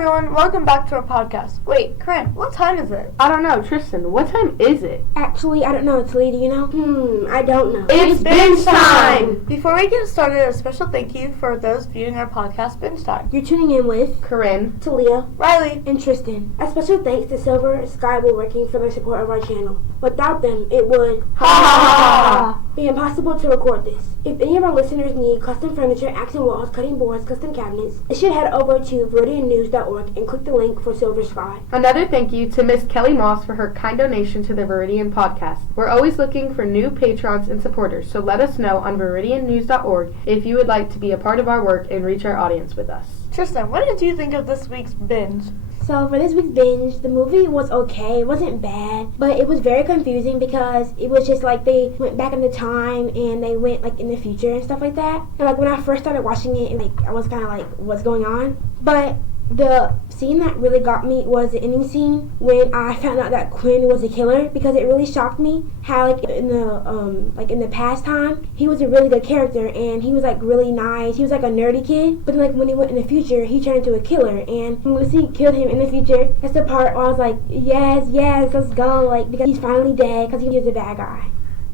everyone, welcome back to our podcast. Wait, Corinne, what time is it? I don't know. Tristan, what time is it? Actually, I don't know. Talia, do you know? I don't know. It's Binge Time! Before we get started, a special thank you for those viewing our podcast, Binge Time. You're tuning in with Corinne, Talia, Riley, and Tristan. A special thanks to Silver, Skywell Working for their support of our channel. Without them, it would be impossible to record this. If any of our listeners need custom furniture, accent walls, cutting boards, custom cabinets, they should head over to ViridianNews.org and click the link for Silver Sky. Another thank you to Miss Kelly Moss for her kind donation to the Viridian podcast. We're always looking for new patrons and supporters, so let us know on ViridianNews.org if you would like to be a part of our work and reach our audience with us. Tristan, what did you think of this week's binge? So for this week's binge, the movie was okay. It wasn't bad, but it was very confusing because it was just like they went back in the time and they went like in the future and stuff like that. And like when I first started watching it, like I was kind of like, what's going on? But the scene that really got me was the ending scene when I found out that Quinn was a killer, because it really shocked me how like in the past time he was a really good character and he was like really nice. He was like a nerdy kid, but then, like when he went in the future, he turned into a killer. And when Lucy killed him in the future, that's the part where I was like, yes, let's go, like because he's finally dead because he was a bad guy.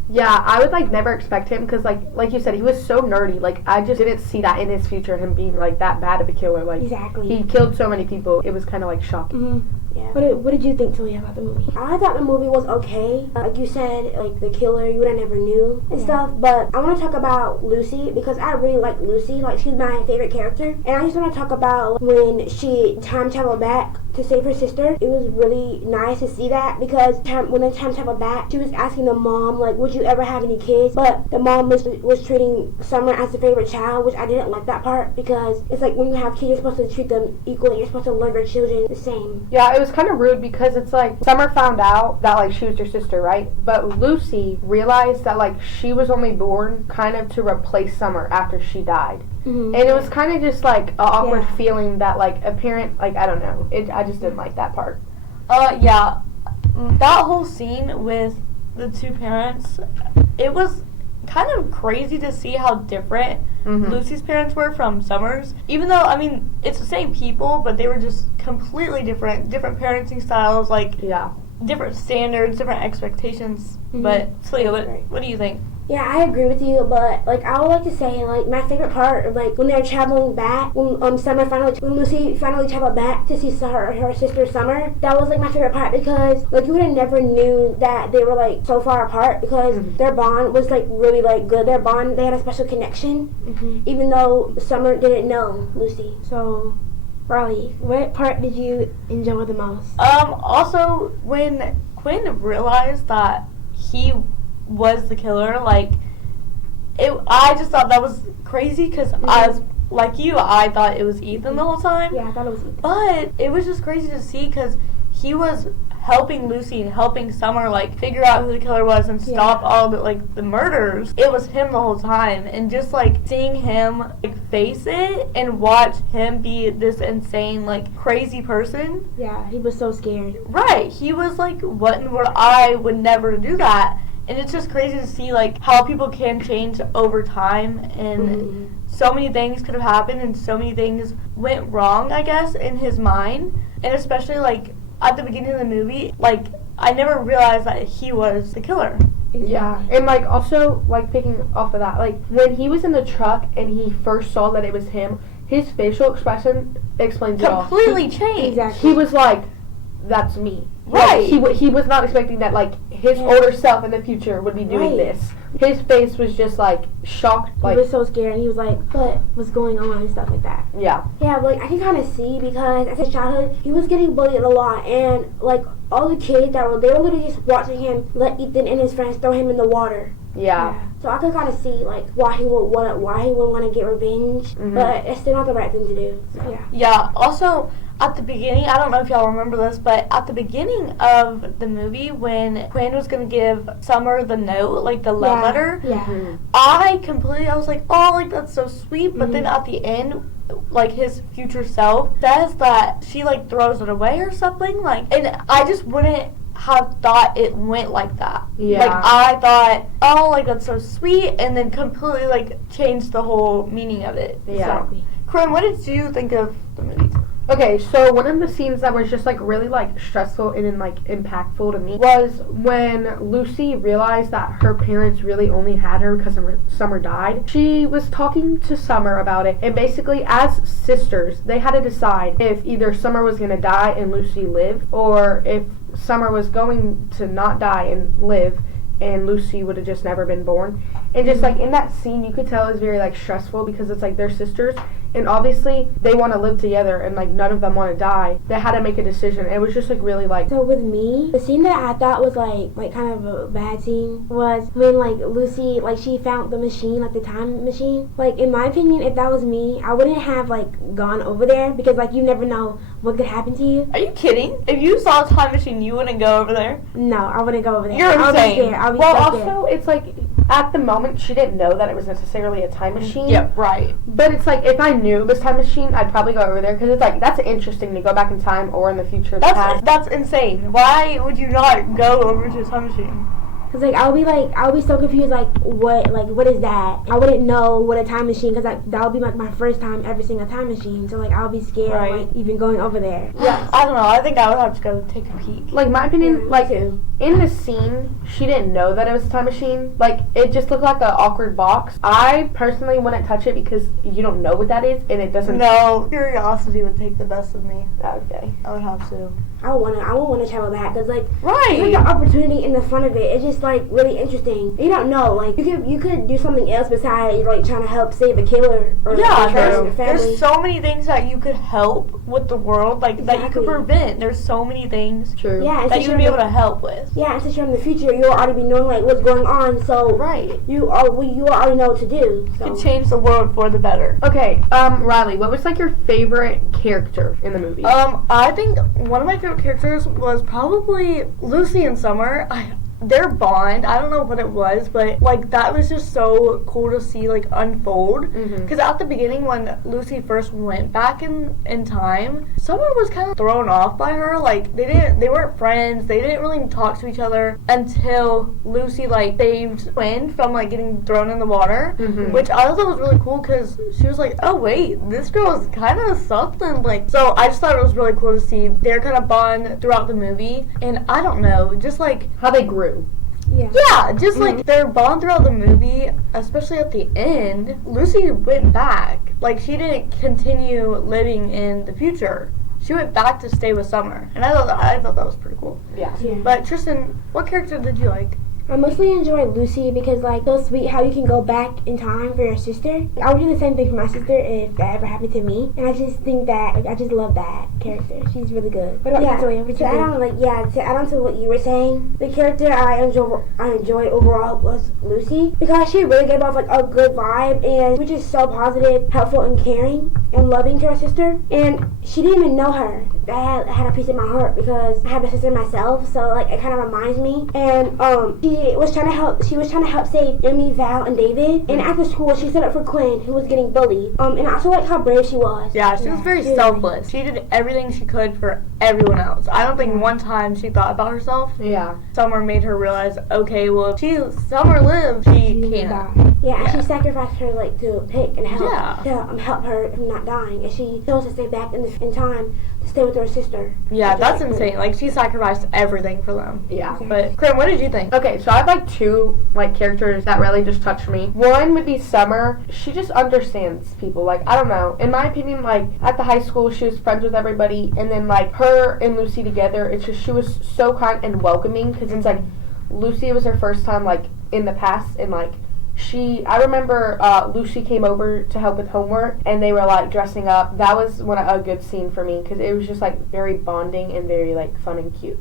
Yeah, I would like never expect him because like you said, he was so nerdy. Like I just didn't see that in his future, him being like that bad of a killer. Like exactly, he killed so many people. It was kind of like shocking. Mm-hmm. Yeah. What did you think, Talia, about the movie? I thought the movie was okay. Like you said, like the killer, you would have never knew and stuff. But I want to talk about Lucy because I really like Lucy. Like she's my favorite character. And I just want to talk about when she time traveled back to save her sister. It was really nice to see that because when they time traveled back, she was asking the mom, like, would you ever have any kids? But the mom was treating Summer as the favorite child, which I didn't like that part because it's like when you have kids, you're supposed to treat them equally. You're supposed to love your children the same. Yeah, it was kind of rude because it's like Summer found out that like she was your sister, right? But Lucy realized that like she was only born kind of to replace Summer after she died. Mm-hmm. And it was kind of just like an awkward feeling that like a parent, like I don't know, I just didn't like that part. Yeah, that whole scene with the two parents, it was kind of crazy to see how different Lucy's parents were from Summer's. Even though, I mean, it's the same people, but they were just completely different parenting styles, like different standards, different expectations. Mm-hmm. But Talia, what do you think? Yeah, I agree with you, but like I would like to say, like my favorite part of like when they're traveling back, when Lucy finally traveled back to see her sister Summer, that was like my favorite part because like you would have never knew that they were like so far apart because their bond was like really like good. Their bond, they had a special connection, even though Summer didn't know Lucy. So, Riley, what part did you enjoy the most? Also when Quinn realized that he was the killer, like I just thought that was crazy because I thought it was Ethan the whole time. Yeah, I thought it was Ethan. But it was just crazy to see because he was helping Lucy and helping Summer like figure out who the killer was and stop all the murders. It was him the whole time, and just like seeing him like face it and watch him be this insane like crazy person. Yeah, he was so scared. Right, he was like, what in the world? I would never do that. And it's just crazy to see, like, how people can change over time, and so many things could have happened, and so many things went wrong, I guess, in his mind. And especially, like, at the beginning of the movie, like, I never realized that he was the killer. Yeah, and, like, also, like, picking off of that, like, when he was in the truck and he first saw that it was him, his facial expression explains it all. Completely changed. Exactly. He was like, that's me. Right. Like, he was not expecting that, like, his older self in the future would be doing this. His face was just, like, shocked. Like, he was so scared, and he was like, what was going on and stuff like that. Yeah. Yeah, but like, I can kind of see because at his childhood, he was getting bullied a lot, and, like, all the kids they were literally just watching him let Ethan and his friends throw him in the water. Yeah. So I could kind of see, like, why he would want to get revenge, but it's still not the right thing to do. So, yeah, also, at the beginning, I don't know if y'all remember this, but at the beginning of the movie, when Quinn was going to give Summer the note, like the love letter, I was like, oh, like, that's so sweet, but then at the end, like, his future self says that she, like, throws it away or something, like, and I just wouldn't have thought it went like that. Yeah. Like, I thought, oh, like, that's so sweet, and then completely, like, changed the whole meaning of it. Yeah. So, Corinne, what did you think of the movie? Okay, so one of the scenes that was just like really like stressful and then like impactful to me was when Lucy realized that her parents really only had her because Summer died. She was talking to Summer about it, and basically as sisters, they had to decide if either Summer was going to die and Lucy live, or if Summer was going to not die and live and Lucy would have just never been born. And just like in that scene, you could tell it was very like stressful because it's like they're sisters, and obviously they want to live together, and like none of them want to die. They had to make a decision. It was just like really like. So with me, the scene that I thought was like kind of a bad scene was when like Lucy, like she found the machine, like the time machine. Like in my opinion, if that was me, I wouldn't have like gone over there because like you never know what could happen to you. Are you kidding? If you saw a time machine, you wouldn't go over there? No, I wouldn't go over there. You're insane. I'll be Well, so also, it's like, at the moment, she didn't know that it was necessarily a time machine. Yeah, right. But it's like, if I knew it was time machine, I'd probably go over there, because it's like, that's interesting to go back in time or in the future. That's insane. Why would you not go over to a time machine? Cause like I'll be so confused what is that? I wouldn't know what a time machine because that would be like my first time ever seeing a time machine. So like I'll be scared like even going over there. Yeah, I don't know. I think I would have to go take a peek. Like my opinion, Yeah, like too. in the scene, she didn't know that it was a time machine. Like it just looked like an awkward box. I personally wouldn't touch it because you don't know what that is, and it doesn't. No, curiosity would take the best of me. Okay. I would have to. I won't want to travel back because like Right. there's the opportunity in the front of it. It's just like really interesting. You don't know, like you could do something else besides like trying to help save a killer or Yeah, your family. there's so many things that you could help with the world, like that you could Exactly. prevent. There's so many things True. Yeah, and that since you you're would be in able to help with. yeah, and since you're in the future, you'll already be knowing like what's going on. So Right. you already know what to do. So. You could change the world for the better. Okay. Riley, what was like your favorite character in the movie? I think one of my favorite characters was probably Lucy and Summer. Their bond, I don't know what it was, but like that was just so cool to see like unfold. Because at the beginning, when Lucy first went back in time, Summer was kind of thrown off by her. Like they weren't friends. They didn't really talk to each other until Lucy like saved Quinn from like getting thrown in the water, which I thought was really cool because she was like, oh wait, this girl is kind of something. Like, so I just thought it was really cool to see their kind of bond throughout the movie, and I don't know, just like How they grew. yeah, just like their bond throughout the movie, especially at the end, Lucy went back. Like, she didn't continue living in the future. She went back to stay with Summer. And I thought that was pretty cool. Yeah. But Tristan, what character did you like? I mostly enjoy Lucy because like so sweet how you can go back in time for your sister. I would do the same thing for my sister if that ever happened to me. And I just think that like, I just love that character. She's really good. What about you, Zoe? To add on to what you were saying, the character I enjoyed overall was Lucy because she really gave off like a good vibe and she was just so positive, helpful, and caring and loving to her sister. And she didn't even know her. That had a piece in my heart because I have a sister myself, so like it kind of reminds me. And she was trying to help save Emmy, Val, and David. And after school, she stood up for Quinn, who was getting bullied. And I also like how brave she was. Yeah, she was very selfless. She did everything she could for everyone else. I don't think one time she thought about herself. Yeah. Summer made her realize, okay, well, if Summer lives, she can't. Yeah, and she sacrificed her like to pick and help Yeah. help her from not dying. And she chose to stay back in time to stay with her sister. Yeah, that's insane. Like, she sacrificed everything for them. Yeah. But, Corinne, what did you think? Okay, so I have like two like characters that really just touched me. One would be Summer. She just understands people. Like, I don't know. In my opinion, like at the high school, she was friends with everybody, and then like her and Lucy together, it's just she was so kind and welcoming because it's like Lucy was her first time like in the past, and like I remember Lucy came over to help with homework, and they were like dressing up. That was a good scene for me because it was just like very bonding and very like fun and cute.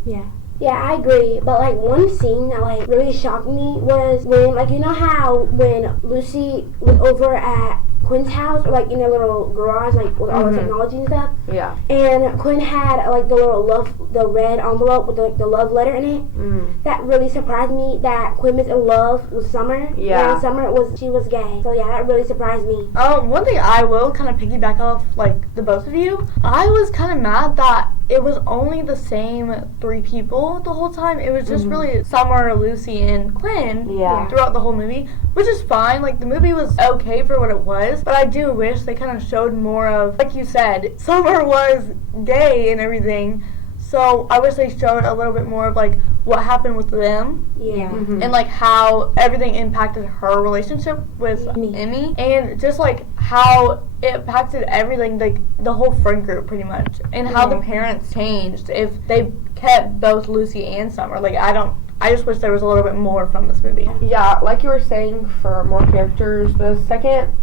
Yeah, I agree. But like one scene that like really shocked me was when like you know how when Lucy was over at Quinn's house or like in their little garage like with all the technology and stuff. Yeah. And Quinn had like the red envelope with the love letter in it. That really surprised me that Quinn was in love with Summer. Yeah. And Summer she was gay. So yeah, that really surprised me. One thing I will kind of piggyback off like the both of you, I was kind of mad that it was only the same 3 people the whole time. It was just really Summer, Lucy, and Quinn throughout the whole movie, which is fine. Like, the movie was okay for what it was, but I do wish they kind of showed more of, like you said, Summer was gay and everything, so I wish they showed a little bit more of, like, what happened with them. Yeah. And, like, how everything impacted her relationship with Emmy. And just, like, how it impacted everything, like, the whole friend group, pretty much. And how the parents changed if they kept both Lucy and Summer. Like, I just wish there was a little bit more from this movie. Yeah, like you were saying, for more characters, the second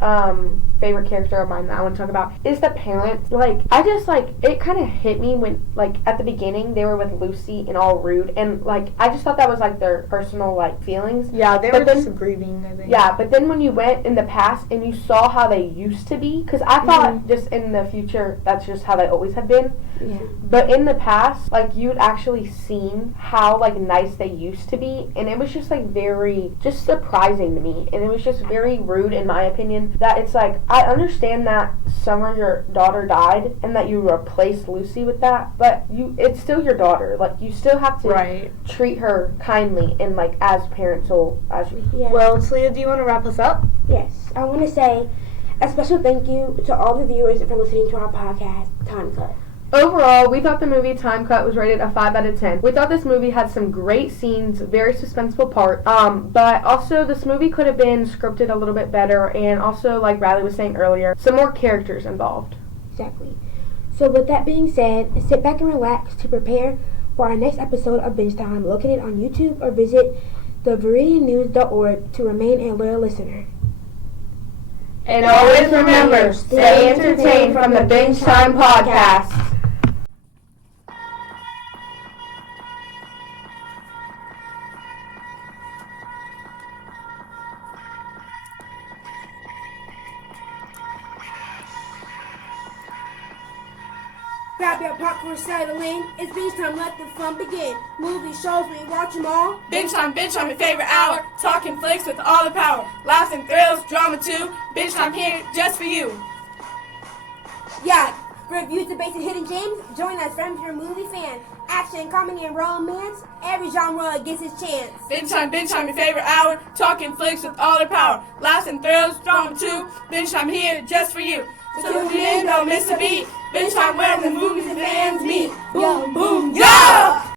favorite character of mine that I want to talk about is the parents. Like, I just, like, it kind of hit me when, like, at the beginning, they were with Lucy and all rude, and, like, I just thought that was, like, their personal, like, feelings. Yeah, they were just grieving, I think. Yeah, but then when you went in the past and you saw how they used to be, because I thought just in the future, that's just how they always had been. Yeah. But in the past, like, you'd actually seen how, like, nice they used to be, and it was just, like, very, just surprising to me, and it was just very rude, in my opinion, that it's, like, I understand that Summer, your daughter, died, and that you replaced Lucy with that, but it's still your daughter. Like, you still have to treat her kindly, and, like, as parents will, as you. Yeah. Well, Talia, do you want to wrap us up? Yes. I want to say a special thank you to all the viewers for listening to our podcast, Time Cut. Overall, we thought the movie Time Cut was rated a 5 out of 10. We thought this movie had some great scenes, very suspenseful part, but also this movie could have been scripted a little bit better, and also, like Riley was saying earlier, some more characters involved. Exactly. So with that being said, sit back and relax to prepare for our next episode of Binge Time, located on YouTube, or visit theviridiannews.org to remain a loyal listener. And always remember, stay entertained from the Binge Time podcast. Grab your popcorn, settle in. It's Binge Time, let the fun begin. Movie shows, we watch them all. Binge Time, your favorite hour. Talking flicks with all the power. Laughs and thrills, drama too. Binge Time here just for you. Yeah, reviews, debates, and hidden gems. Join us, friends, your movie fan. Action, comedy, and romance. Every genre gets its chance. Binge Time, your favorite hour. Talking flicks with all the power. Laughs and thrills, drama too. Binge Time here just for you. So tune in, don't miss a beat. Binge Time where the movies and fans meet. Boom, boom, yeah!